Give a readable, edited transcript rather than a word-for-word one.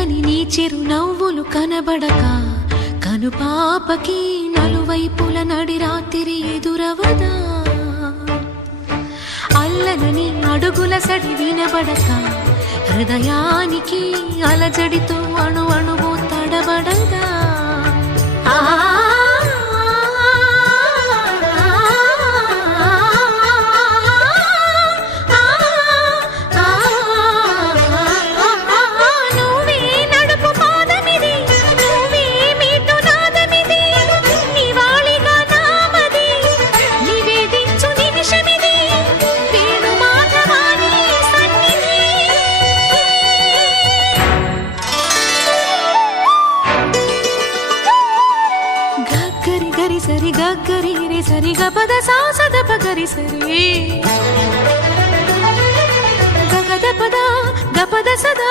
చల్లని నీ చిరునవ్వులు కనబడక కనుపాపకి నలువైపుల నడి రాత్రి ఎదురవదా అల్లనని అడుగుల సడి వినబడక హృదయానికి అలజడితో అణు అణువు తడబడదా గరి సరి గరి రే సరి గపద సా సద పగరి సరి గగద పద గపద సదా